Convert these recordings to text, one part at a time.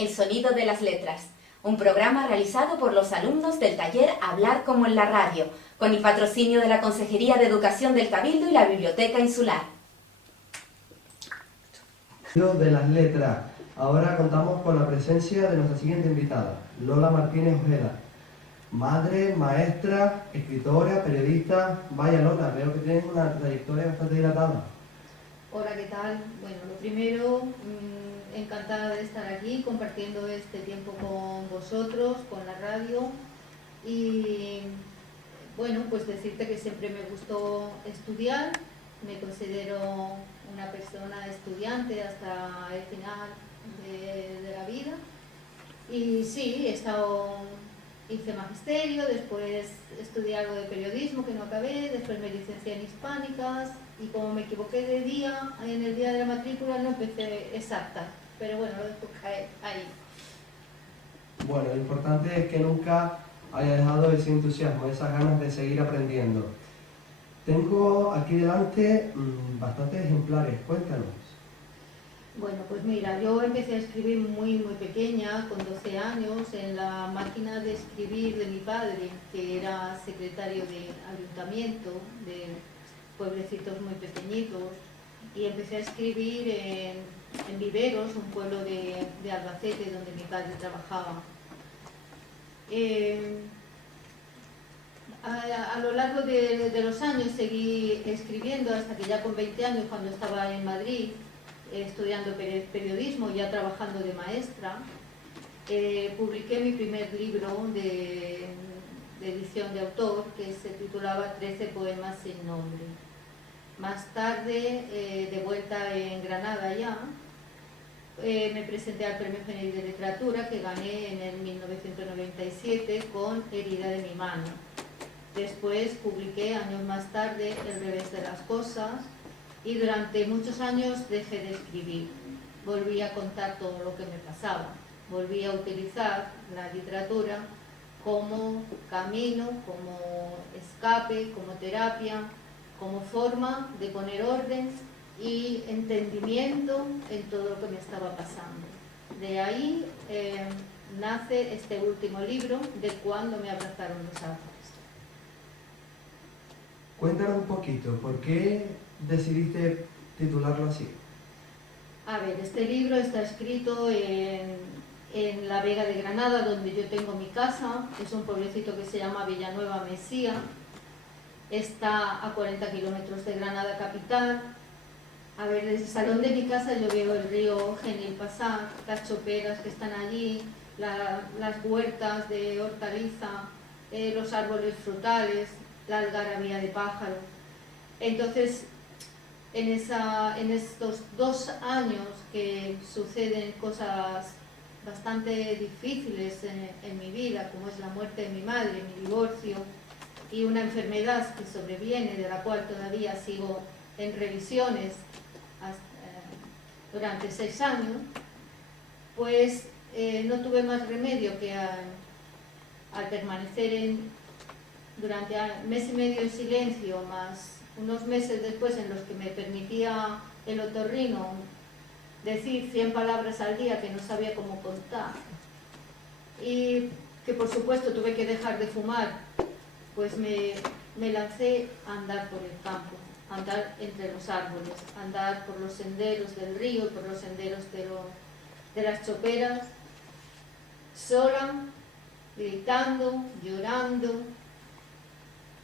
El sonido de las letras, un programa realizado por los alumnos del taller Hablar como en la radio, con el patrocinio de la Consejería de Educación del Cabildo y la Biblioteca Insular. De las letras. Ahora contamos con la presencia de nuestra siguiente invitada, Lola Martínez Ojeda. Madre, maestra, escritora, periodista. Vaya Lola, veo que tienes una trayectoria bastante dilatada. Hola, ¿qué tal? Bueno, lo primero, encantada de estar aquí compartiendo este tiempo con vosotros, con la radio y bueno, pues decirte que siempre me gustó estudiar, me considero una persona estudiante hasta el final de la vida y sí, hice magisterio, después estudié algo de periodismo que no acabé, después me licencié en hispánicas y como me equivoqué de día, en el día de la matrícula no empecé exacta, pero bueno, lo dejo caer ahí. Bueno, lo importante es que nunca haya dejado ese entusiasmo, esas ganas de seguir aprendiendo. Tengo aquí delante bastantes ejemplares, cuéntanos. Bueno, pues mira, yo empecé a escribir muy pequeña, con 12 años, en la máquina de escribir de mi padre, que era secretario de ayuntamiento, de pueblecitos muy pequeñitos, y empecé a escribir en Viveros, un pueblo de Albacete, donde mi padre trabajaba. A lo largo de los años seguí escribiendo hasta que ya con 20 años, cuando estaba en Madrid, estudiando periodismo, ya trabajando de maestra, publiqué mi primer libro de edición de autor que se titulaba 13 poemas sin nombre. Más tarde, de vuelta en Granada ya, me presenté al Premio Genil de Literatura que gané en el 1997 con Herida de mi mano. Después publiqué años más tarde El revés de las cosas y durante muchos años dejé de escribir. Volví a contar todo lo que me pasaba. Volví a utilizar la literatura como camino, como escape, como terapia, como forma de poner orden y entendimiento en todo lo que me estaba pasando. De ahí nace este último libro, de Cuando me abrazaron los ángeles. Cuéntanos un poquito, ¿por qué decidiste titularlo así? A ver, este libro está escrito en la Vega de Granada, donde yo tengo mi casa. Es un pueblecito que se llama Villanueva Mesía. Está a 40 kilómetros de Granada capital. A ver, desde el salón de mi casa yo veo el río Genil pasar, las choperas que están allí, las huertas de hortaliza, los árboles frutales, la algarabía de pájaros. Entonces, en estos 2 años que suceden cosas bastante difíciles en mi vida, como es la muerte de mi madre, mi divorcio y una enfermedad que sobreviene, de la cual todavía sigo en revisiones durante 6 años, pues no tuve más remedio que al permanecer durante mes y medio en silencio, más unos meses después en los que me permitía el otorrino decir 100 palabras al día que no sabía cómo contar y que por supuesto tuve que dejar de fumar, pues me lancé a andar por el campo, a andar entre los árboles, a andar por los senderos del río, por los senderos de las choperas, sola, gritando, llorando,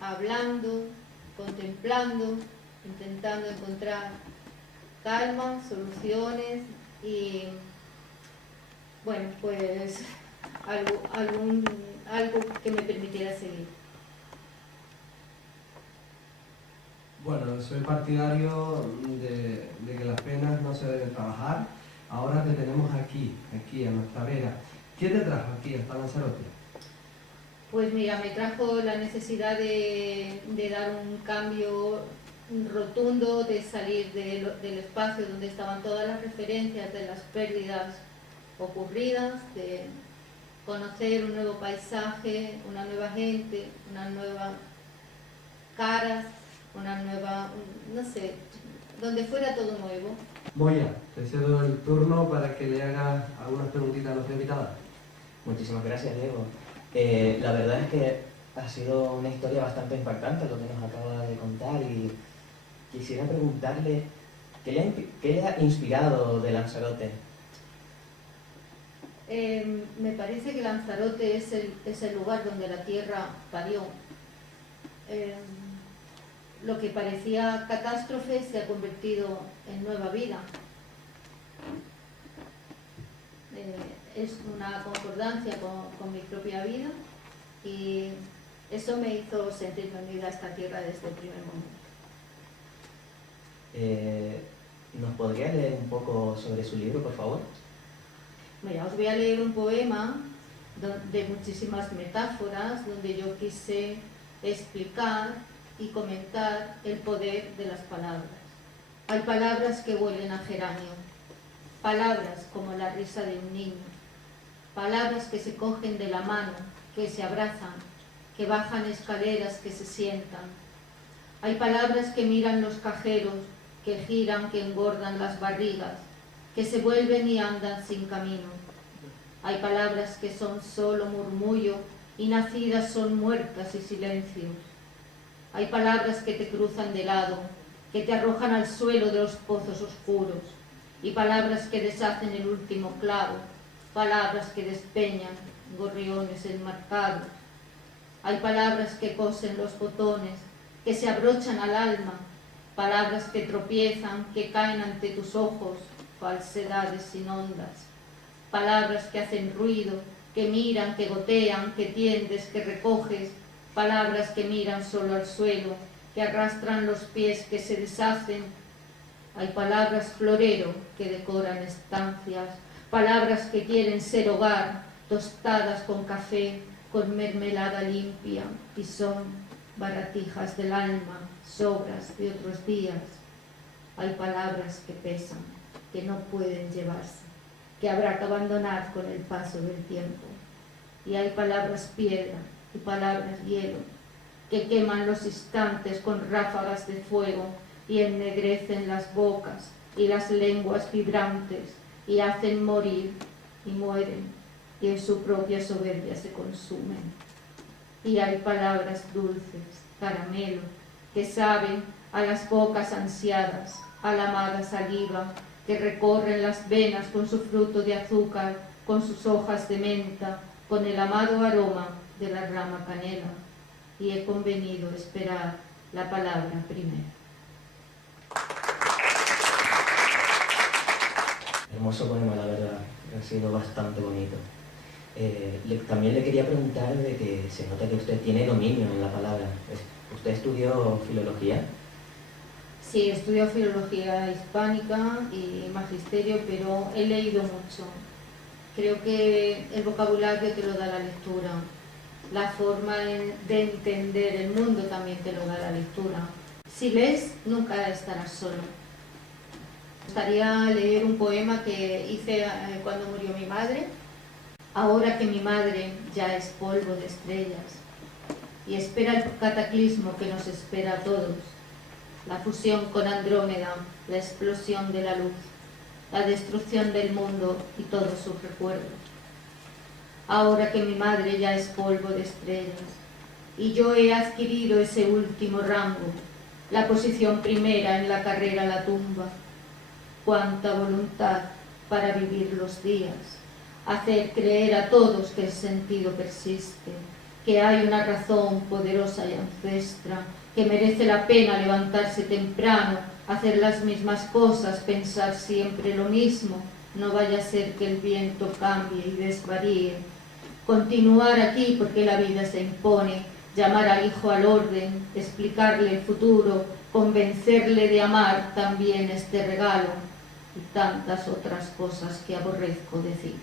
hablando, contemplando, intentando encontrar calma, soluciones y, bueno, pues algo que me permitiera seguir. Bueno, soy partidario de que las penas no se deben trabajar. Ahora te tenemos aquí a nuestra vera. ¿Qué te trajo aquí hasta Lanzarote? Pues mira, me trajo la necesidad de dar un cambio rotundo, de salir del espacio donde estaban todas las referencias de las pérdidas ocurridas, de conocer un nuevo paisaje, una nueva gente, una nueva caras, una nueva, no sé, donde fuera todo nuevo. Moya, te cedo el turno para que le hagas algunas preguntitas a nuestra invitada. Muchísimas gracias, Diego. La verdad es que ha sido una historia bastante impactante lo que nos acaba de contar y quisiera preguntarle qué le ha inspirado de Lanzarote. Me parece que Lanzarote es el lugar donde la tierra parió. Lo que parecía catástrofe se ha convertido en nueva vida. Es una concordancia con mi propia vida y eso me hizo sentirme unida a esta tierra desde el primer momento. ¿Nos podría leer un poco sobre su libro, por favor? Mira, os voy a leer un poema de muchísimas metáforas donde yo quise explicar y comentar el poder de las palabras. Hay palabras que huelen a geranio, palabras como la risa de un niño, palabras que se cogen de la mano, que se abrazan, que bajan escaleras, que se sientan. Hay palabras que miran los cajeros, que giran, que engordan las barrigas, que se vuelven y andan sin camino. Hay palabras que son solo murmullo y nacidas son muertas y silencios. Hay palabras que te cruzan de lado, que te arrojan al suelo de los pozos oscuros, y palabras que deshacen el último clavo, palabras que despeñan gorriones enmarcados. Hay palabras que cosen los botones, que se abrochan al alma, palabras que tropiezan, que caen ante tus ojos, falsedades sin ondas. Palabras que hacen ruido, que miran, que gotean, que tiendes, que recoges, palabras que miran solo al suelo, que arrastran los pies, que se deshacen. Hay palabras florero que decoran estancias, palabras que quieren ser hogar, tostadas con café, con mermelada limpia, y son baratijas del alma, sobras de otros días. Hay palabras que pesan, que no pueden llevarse, que habrá que abandonar con el paso del tiempo. Y hay palabras piedra y palabras hielo, que queman los instantes con ráfagas de fuego y ennegrecen las bocas y las lenguas vibrantes y hacen morir y mueren y en su propia soberbia se consumen. Y hay palabras dulces, caramelo, que saben a las bocas ansiadas, a la amada saliva, que recorren las venas con su fruto de azúcar, con sus hojas de menta, con el amado aroma de la rama canela. Y he convenido esperar la palabra primero. Hermoso poema, la verdad, ha sido bastante bonito. También le quería preguntar de que se nota que usted tiene dominio en la palabra. ¿Usted estudió filología? Sí, estudio filología hispánica y magisterio, pero he leído mucho. Creo que el vocabulario te lo da la lectura. La forma de entender el mundo también te lo da la lectura. Si lees, nunca estarás solo. Me gustaría leer un poema que hice cuando murió mi madre. Ahora que mi madre ya es polvo de estrellas y espera el cataclismo que nos espera a todos, la fusión con Andrómeda, la explosión de la luz, la destrucción del mundo y todos sus recuerdos. Ahora que mi madre ya es polvo de estrellas y yo he adquirido ese último rango, la posición primera en la carrera a la tumba. Cuánta voluntad para vivir los días, hacer creer a todos que el sentido persiste, que hay una razón poderosa y ancestra, que merece la pena levantarse temprano, hacer las mismas cosas, pensar siempre lo mismo, no vaya a ser que el viento cambie y desvaríe. Continuar aquí porque la vida se impone, llamar al hijo al orden, explicarle el futuro, convencerle de amar también este regalo y tantas otras cosas que aborrezco decir.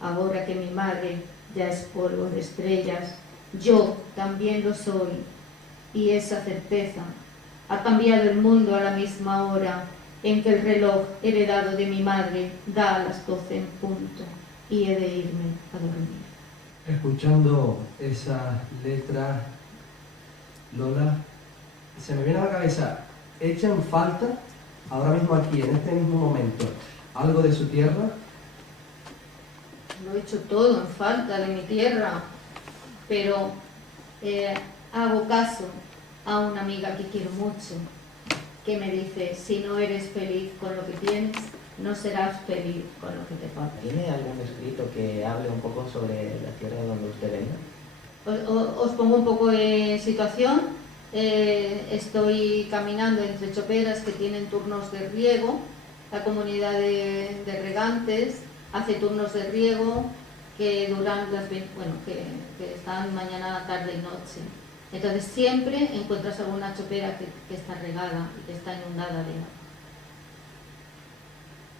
Ahora que mi madre ya es polvo de estrellas, yo también lo soy, y esa certeza ha cambiado el mundo a la misma hora en que el reloj heredado de mi madre da a las 12 en punto y he de irme a dormir. Escuchando esas letras, Lola, se me viene a la cabeza, ¿echa en falta, ahora mismo aquí, en este mismo momento, algo de su tierra? Lo he hecho todo en falta de mi tierra, pero hago caso a una amiga que quiero mucho, que me dice, si no eres feliz con lo que tienes, no serás feliz con lo que te falta. ¿Tiene algún escrito que hable un poco sobre la tierra donde usted venga? Os pongo un poco en situación. Estoy caminando entre choperas que tienen turnos de riego. La comunidad de regantes hace turnos de riego que duran que están mañana, tarde y noche. Entonces siempre encuentras alguna chopera que está regada y que está inundada de agua.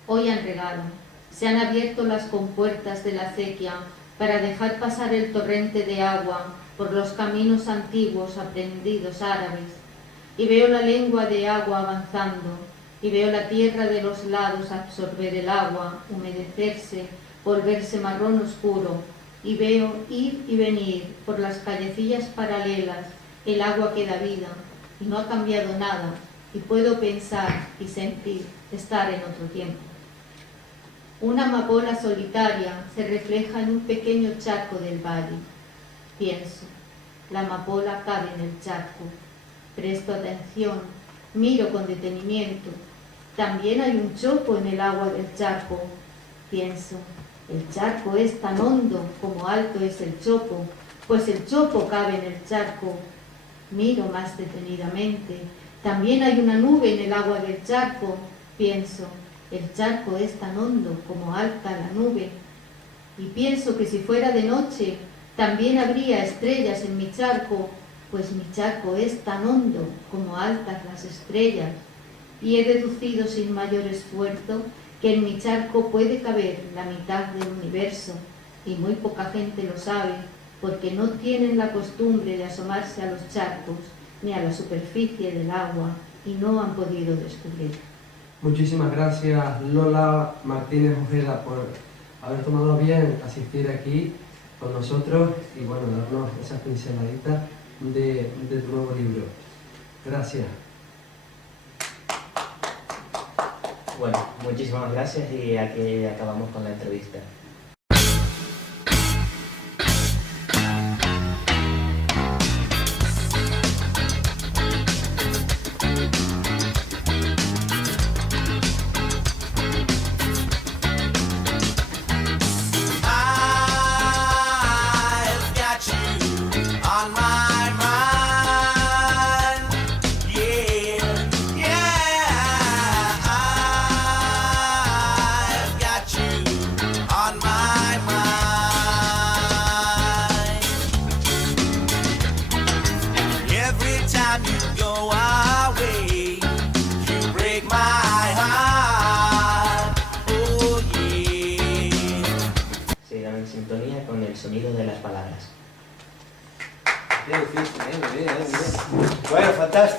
Hoy han regado, se han abierto las compuertas de la acequia para dejar pasar el torrente de agua por los caminos antiguos aprendidos árabes, y veo la lengua de agua avanzando, y veo la tierra de los lados absorber el agua, humedecerse, volverse marrón oscuro, y veo ir y venir por las callecillas paralelas el agua que da vida, y no ha cambiado nada, y puedo pensar y sentir estar en otro tiempo. Una amapola solitaria se refleja en un pequeño charco del valle. Pienso, la amapola cabe en el charco. Presto atención, miro con detenimiento. También hay un chopo en el agua del charco. Pienso, el charco es tan hondo como alto es el chopo, pues el chopo cabe en el charco. Miro más detenidamente. También hay una nube en el agua del charco. Pienso, el charco es tan hondo como alta la nube. Y pienso que si fuera de noche, también habría estrellas en mi charco, pues mi charco es tan hondo como altas las estrellas. Y he deducido sin mayor esfuerzo que en mi charco puede caber la mitad del universo, y muy poca gente lo sabe, porque no tienen la costumbre de asomarse a los charcos ni a la superficie del agua, y no han podido descubrir. Muchísimas gracias, Lola Martínez Ojeda, por haber tomado bien asistir aquí con nosotros y bueno, darnos esas pinceladitas de tu nuevo libro. Gracias. Bueno, muchísimas gracias y aquí acabamos con la entrevista. Sigan en sintonía con el sonido de las palabras. Qué difícil, muy bien, muy bien. Bueno, fantástico.